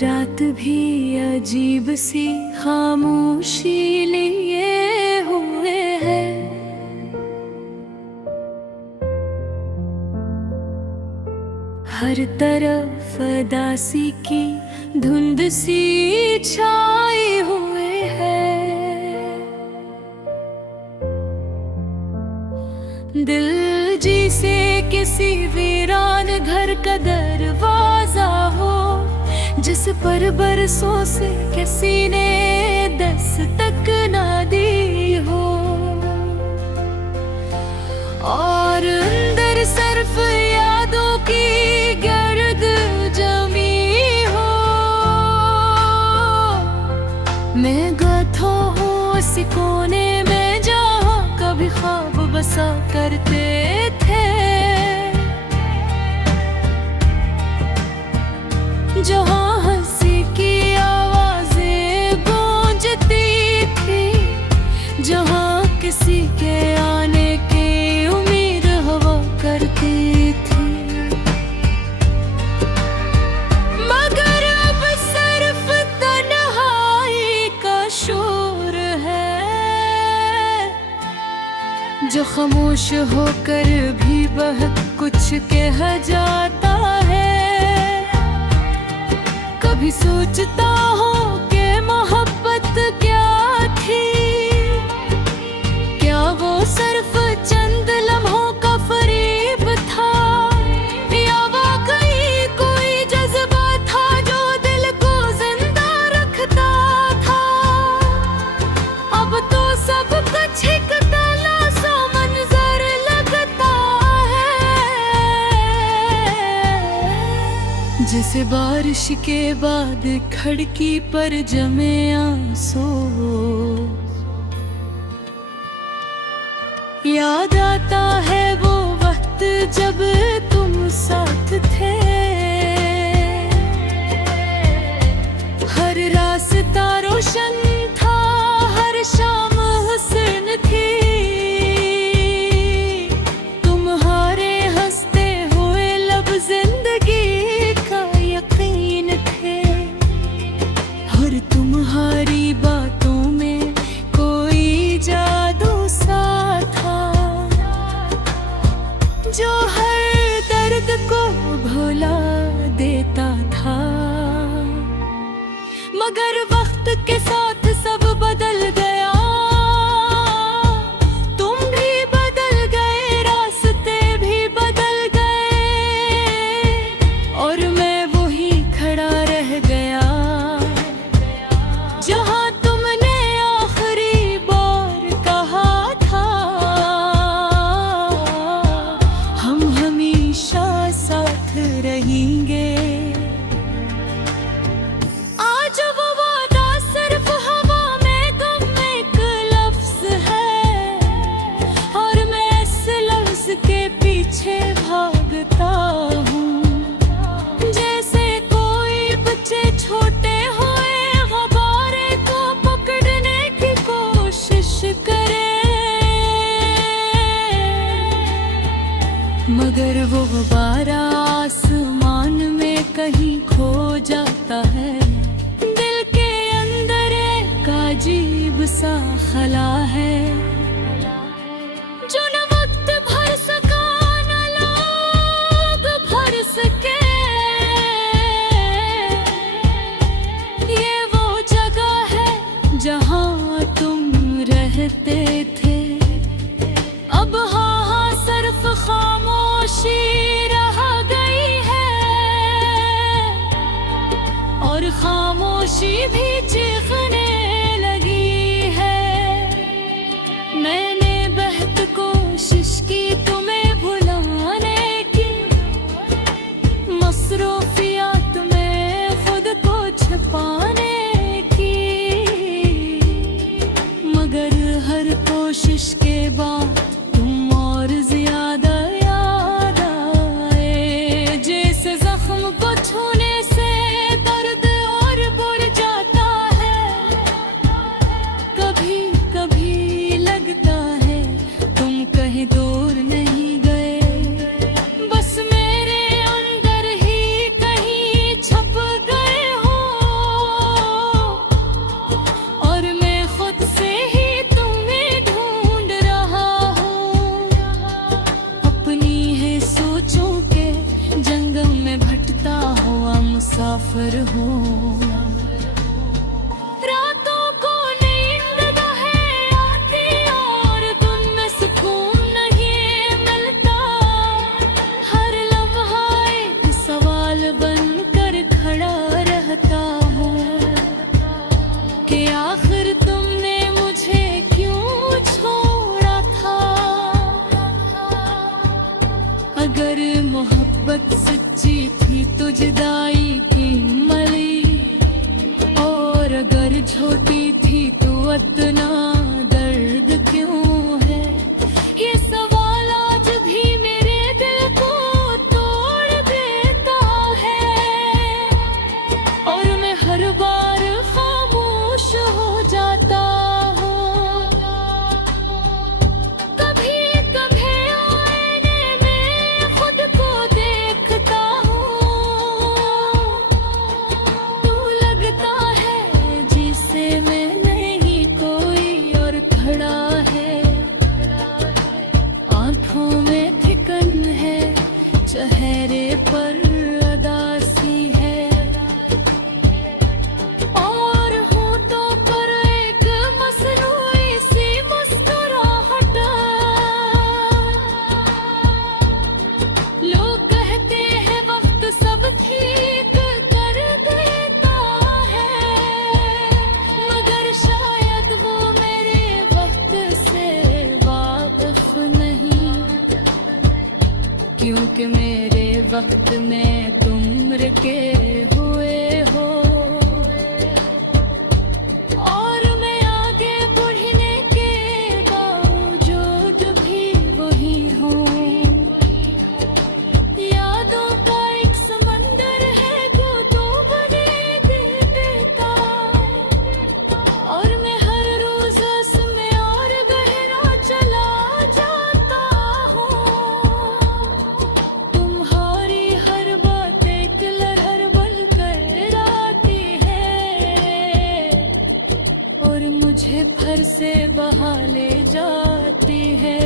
रात भी अजीब सी खामोशी लिए हुए है। हर तरफ अदासी की धुंध सी छाई हुए है। दिल जिसे किसी वीरान घर का दरवाजा हो, जिस पर बरसों से किसी ने दस्तक ना दी हो, और अंदर सिर्फ यादों की गर्द जमी हो। मैं गाथा हूँ उस कोने में जहाँ कभी ख्वाब बसा करते थे, जहाँ हंसी की आवाजें गूंजती थी, जहाँ किसी के आने की उम्मीद हवा करती थी। मगर अब सिर्फ तन्हाई का शोर है, जो खामोश होकर भी बहुत कुछ कह जाता है। कभी सोचता हूँ कि मोहब्बत क्या थी, क्या वो सिर्फ चंद लम्हों का फरेब था, या वाकई कोई जज्बा था जो दिल को जिंदा रखता था। अब तो सब कुछ एक तमाशा मंजर लगता है, जैसे बारिश के बाद खिड़की पर जमे आंसू। याद आता है वो वक्त जब तुम साथ थे, हर रास्ता रोशन था, हर शाम हुस्न थी। तुम्हारे हंसते हुए लब जिंदगी का यकीन थे, और तुम्हारी बातों में कोई जादू सा था, जो हर दर्द को भुला देता था। मगर वक्त के साथ सब बदल गया, तुम भी बदल गए, रास्ते भी बदल गए, और मैं वही खड़ा रह गया जहाँ तुमने आखिरी बार कहा था, हम हमेशा साथ रहेंगे। आज वो वादा सिर्फ हवा में गम एक लफ्ज है, और मैं इस लफ्ज के पीछे भागता हूँ, जैसे कोई बच्चे छोटे हुए गुब्बारे को पकड़ने की कोशिश करे। मगर वो गुब्बारा आसमान में कहीं खो जाता है, दिल के अंदर एक अजीब सा खला है, जो न वक्त भर सका न लोग भर सके। ये वो जगह है जहाँ तुम रहते थे, अब हाँ सिर्फ खामोशी रह गई है, और खामोशी भी चीखने लगी है। मैंने बहुत कोशिश की तुम्हें भुलाने की, मसरूफियात में खुद को छिपाने की, मगर हर कोशिश के बाद तुम और ज्यादा याद आए। जैसे जख्म को छूने से दर्द और बढ़ जाता है, अगर मोहब्बत सच्ची थी तो जुदाई की मली, और अगर छोटी थी तो इतना दर्द क्यों है। ये सवाल आज भी मेरे दिल को तोड़ देता है, और मैं हर बार खामोश हो जाता हूँ। कभी कभी आईने में खुद को देखता हूँ, तू लगता है जिसे मैं नहीं कोई और खड़ा है। आंखों में थिकन है, चेहरे पर अदासी है, और होठों पर एक मसनूई सी मुस्कुराहट। लोग कहते हैं वक्त सब ठीक कर देता है, मगर शायद वो मेरे वक्त से वाकिफ नहीं, क्योंकि मेरे वक्त में तुम रुके हुए हो, और मैं आगे बढ़ने के बावजूद भी वही हूँ। यादों का एक समंदर है जो डूबने नहीं देता, और मैं हर रोज उसमें और गहरा चला जाता हूँ। तुम्हारी हर बात एक लहर बनकर आती है, और मुझे फिर से बहा ले जाती है।